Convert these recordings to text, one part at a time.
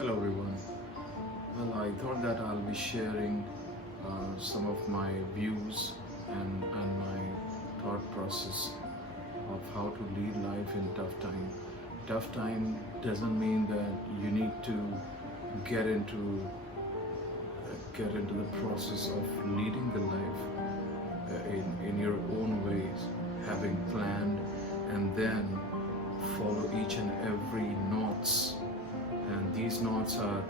Hello everyone. Well, I thought that I'll be sharing some of my views and my thought process of how to lead life in tough time. Tough time doesn't mean that you need to get into the process of leading the life in your own ways, having planned and then follow each and every knots, and these knots are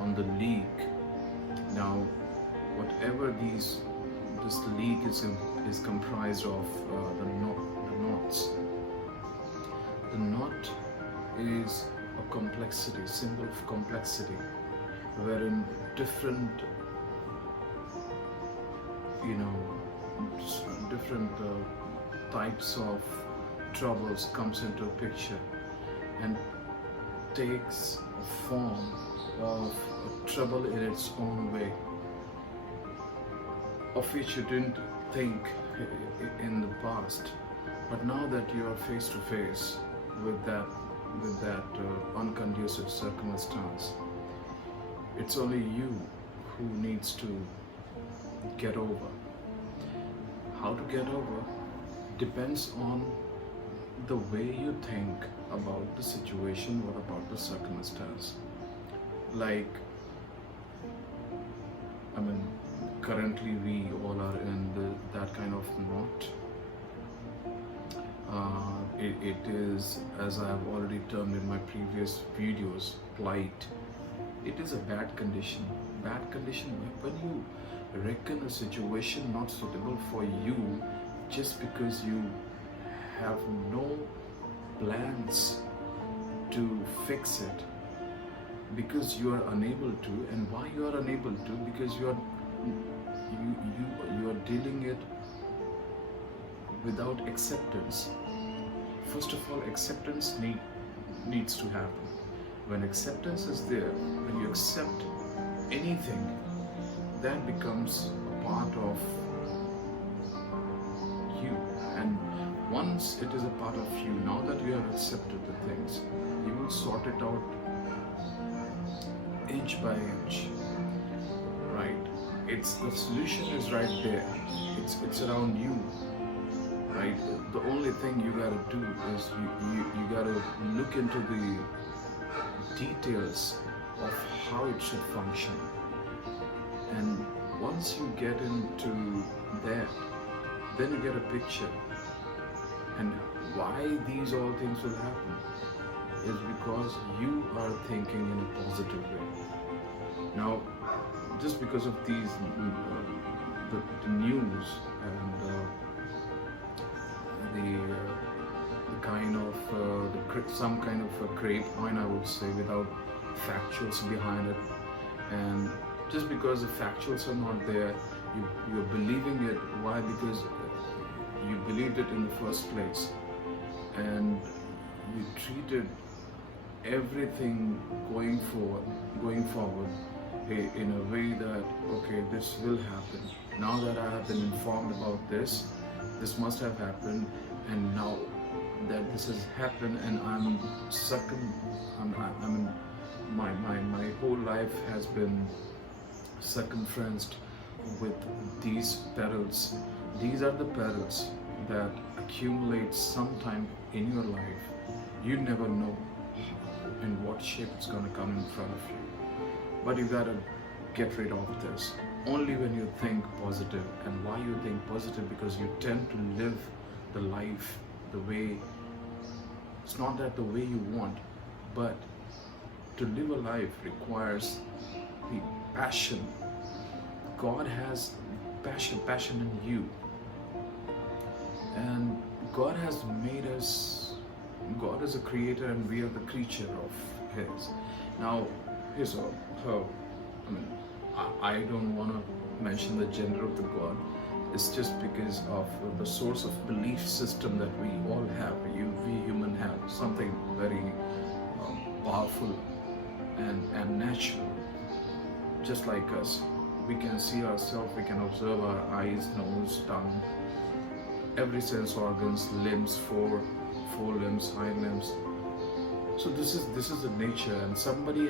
on the leak. Now, whatever this leak is comprised of, the knots. The knot is a complexity, symbol of complexity, wherein different different types of troubles comes into a picture and takes a form of a trouble in its own way, of which you didn't think in the past, but now that you are face to face with that unconducive circumstance, it's only you who needs to get over. How to get over depends on the way you think about the situation or about the circumstance. Like, currently we all are in that kind of knot. It is, as I have already termed in my previous videos, plight. It is a bad condition. Bad condition when you reckon a situation not suitable for you just because you have no plans to fix it, because you are unable to. And why you are unable to? Because you are dealing it without acceptance. First of all, acceptance needs to happen. When acceptance is there, when you accept anything, that becomes a part of you. And once it is a part of you, now that you have accepted the things, you will sort it out inch by inch, right? The solution is right there. It's around you, right? The only thing you gotta do is you gotta look into the details of how it should function. And once you get into that, then you get a picture. And why these all things will happen is because you are thinking in a positive way. Now, just because of these the news and the kind of some kind of a grapevine, I would say, without factuals behind it, and just because the factuals are not there, you're believing it. Why? Because you believed it in the first place, and you treated everything going forward in a way that, okay, this will happen. Now that I have been informed about this must have happened, and now that this has happened and I'm my whole life has been circumferenced with these perils. These are the perils that accumulate sometime in your life. You never know in what shape it's going to come in front of you. But you gotta get rid of this only when you think positive. And why you think positive? Because you tend to live the life the way, it's not that the way you want, but to live a life requires the passion. God has passion in you. And God has made us, God is a creator and we are the creature of His. Now, here's how, I don't want to mention the gender of the God. It's just because of the source of belief system that we all have. We human have something very powerful and natural, just like us. We can see ourselves, we can observe our eyes, nose, tongue, every sense organs, limbs, four limbs, hind limbs, So this is the nature, and if somebody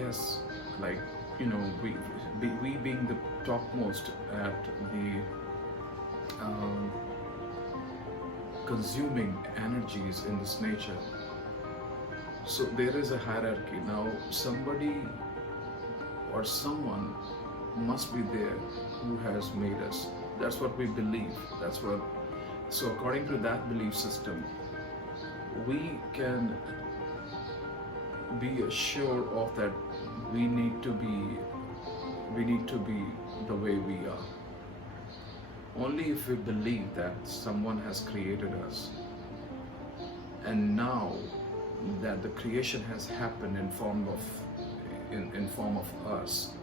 has, like, we being the topmost at the um, consuming energies in this nature. So there is a hierarchy. Now somebody or someone must be there who has made us. That's what we believe. So according to that belief system, we can be assured of that we need to be the way we are. Only if we believe that someone has created us, and now that the creation has happened in form of us.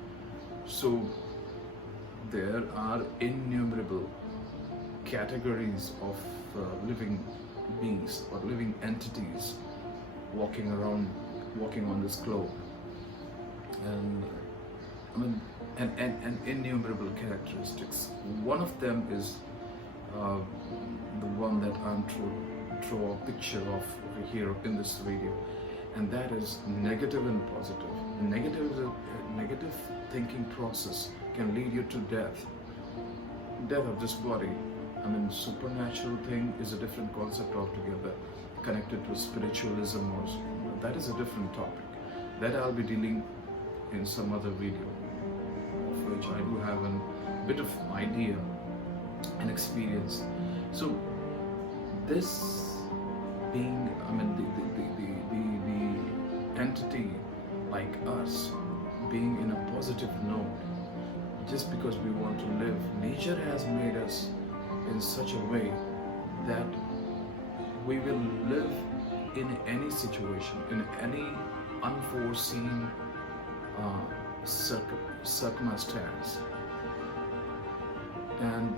So there are innumerable categories of living beings or living entities walking on this globe, and and innumerable characteristics. One of them is the one that I'm draw a picture of over here in this video, and that is negative and positive. Negative thinking process can lead you to death of this body. Supernatural thing is a different concept altogether, connected to spiritualism, or that is a different topic that I'll be dealing in some other video, of which I do have a bit of idea and experience. So this being, the entity like us being in a positive note, just because we want to live, nature has made us in such a way that we will live in any situation, in any unforeseen circumstance. And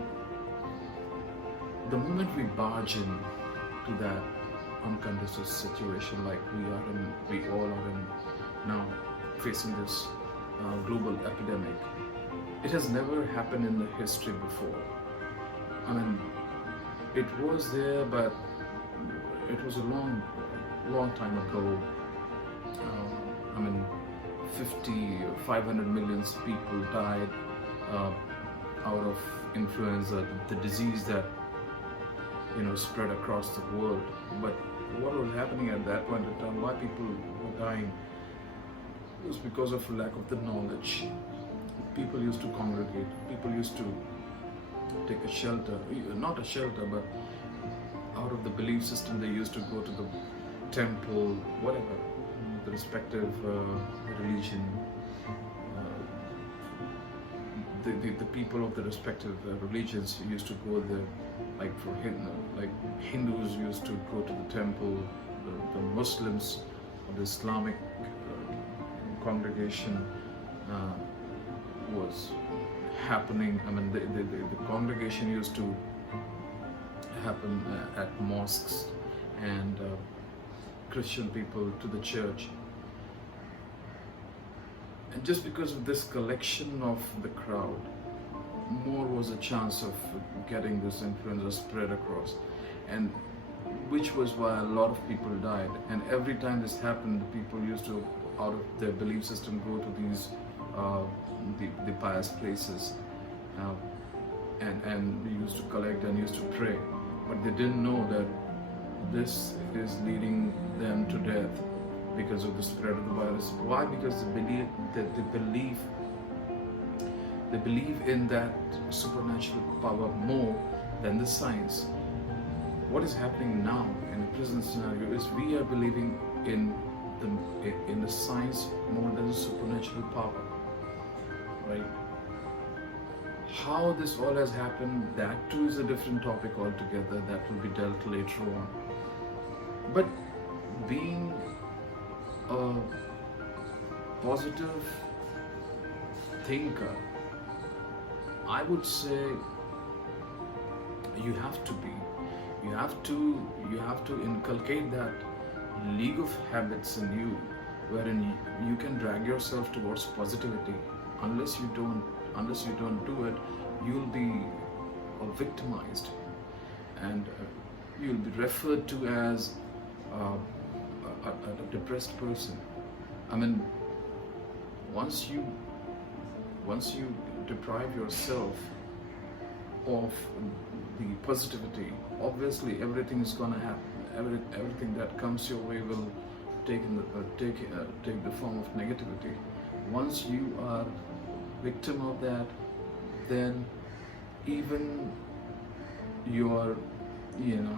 the moment we barge in to that unconditional situation, like we all are in now, facing this global epidemic, it has never happened in the history before. It was there, but it was a long time ago. 500 million people died out of influenza, the disease that spread across the world. But what was happening at that point in time, why people were dying, was because of lack of the knowledge. People used to congregate, people used to take a shelter, not a shelter, but out of the belief system they used to go to the temple, whatever, the respective religion. The people of the respective religions used to go there, like Hindus used to go to the temple, the Muslims of the Islamic congregation was happening. The congregation used to happen at mosques, and Christian people to the church. And just because of this collection of the crowd, more was a chance of getting this influenza spread across, and which was why a lot of people died. And every time this happened, people used to, out of their belief system, go to these the pious places, and we used to collect and used to pray, but they didn't know that this is leading them to death because of the spread of the virus. Why? Because they believe in that supernatural power more than the science. What is happening now in the present scenario is we are believing in the science more than the supernatural power, right? How this all has happened, that too is a different topic altogether that will be dealt later on. But being a positive thinker, I would say you have to inculcate that league of habits in you, wherein you can drag yourself towards positivity. Unless you don't do it, you'll be victimized, and you'll be referred to as a depressed person. I mean, once you deprive yourself of the positivity, obviously everything is gonna happen. Everything that comes your way will take the form of negativity. Once you are victim of that, then even your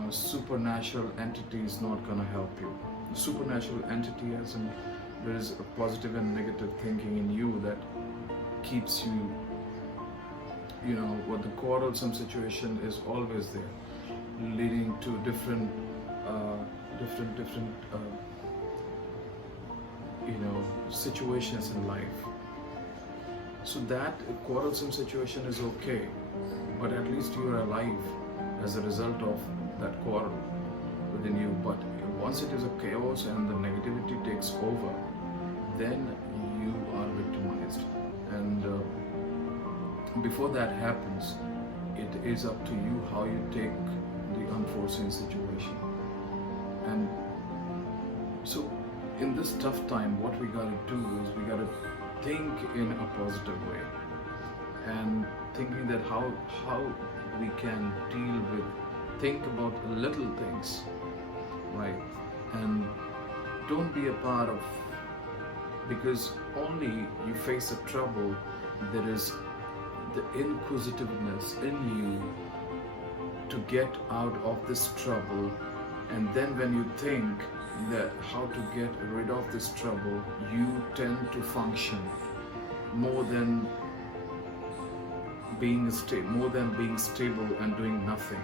supernatural entity is not gonna help you. The supernatural entity, as in there is a positive and negative thinking in you that keeps you, what the quarrelsome situation is always there, leading to different situations in life. So that quarrelsome situation is okay, but at least you are alive as a result of that quarrel within you. But once it is a chaos and the negativity takes over, then you are victimized. And before that happens, it is up to you how you take the unforeseen situation. And so in this tough time, what we gotta do is we gotta think in a positive way, and thinking that how we can deal with, think about little things, right? And don't be a part of, because only you face the trouble, there is the inquisitiveness in you to get out of this trouble. And then when you think that how to get rid of this trouble, you tend to function more than being stable and doing nothing.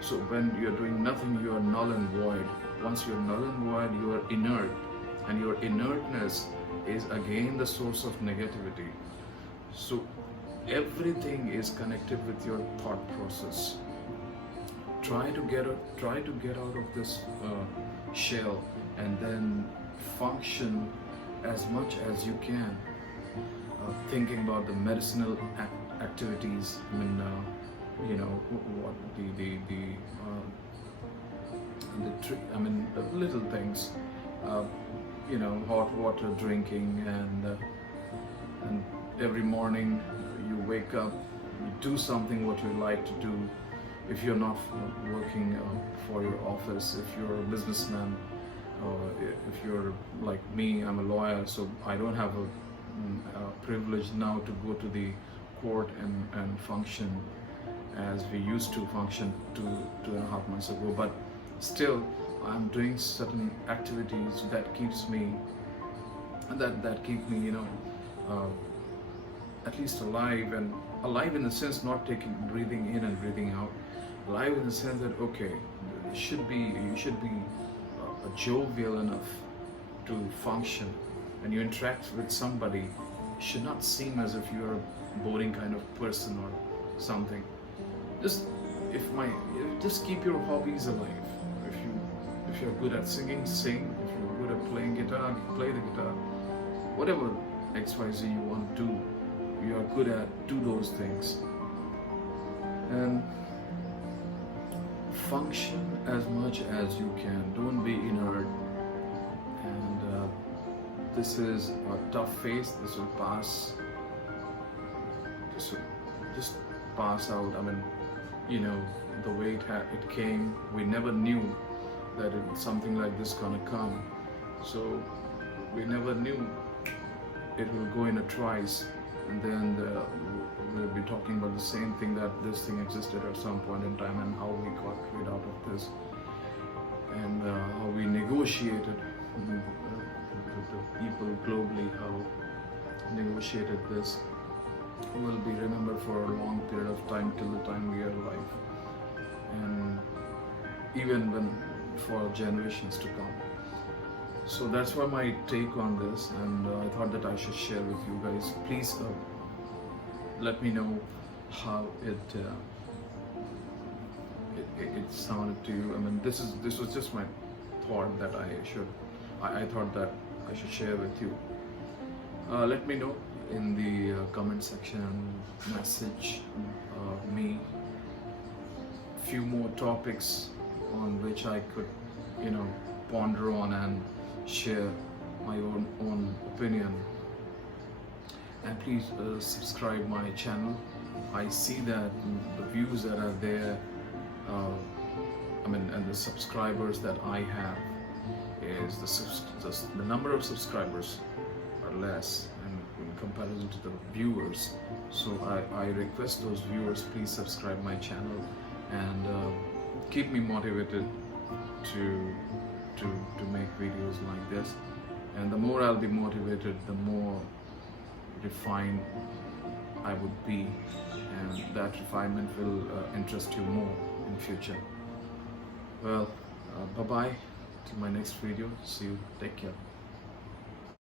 So when you're doing nothing, you are null and void. Once you're null and void, you are inert, and your inertness is again the source of negativity. So everything is connected with your thought process. Try to get out of this shell, and then function as much as you can. Thinking about the medicinal activities. I mean, what the little things. Hot water drinking, and every morning you wake up, you do something what you like to do. If you're not working for your office, if you're a businessman, or if you're like me, I'm a lawyer, so I don't have a privilege now to go to the court and function as we used to function 2.5 months ago. But still, I'm doing certain activities that keeps me, at least alive, and alive in the sense not breathing in and breathing out. Alive in the sense that you should be jovial enough to function. When you interact with somebody, it should not seem as if you're a boring kind of person or something. Just keep your hobbies alive. If you're good at singing, sing. If you're good at playing guitar, play the guitar. Whatever XYZ you want to do, you are good at, do those things. And function as much as you can. Don't be inert. And this is a tough phase. This will pass. This will just pass out. I mean, the way it came, we never knew that something like this gonna come. So we never knew it will go in a twice, and then we'll be talking about the same thing, that this thing existed at some point in time, and how we got rid out of this, and how we negotiated with the people globally, how negotiated this will be remembered for a long period of time, till the time we are alive, and even when for generations to come. So that's why my take on this, and I thought that I should share with you guys. Please let me know how it sounded to you. I mean, this was just my thought that I thought that I should share with you. Let me know in the comment section, message me few more topics on which I could ponder on and share my own opinion. And please subscribe my channel. I see that the views that are there, and the subscribers that I have is the number of subscribers are less in comparison to the viewers. So I request those viewers, please subscribe my channel and keep me motivated to make videos like this. And the more I'll be motivated, the more refined I would be, and that refinement will interest you more in future. Well, bye bye till my next video. See you. Take care.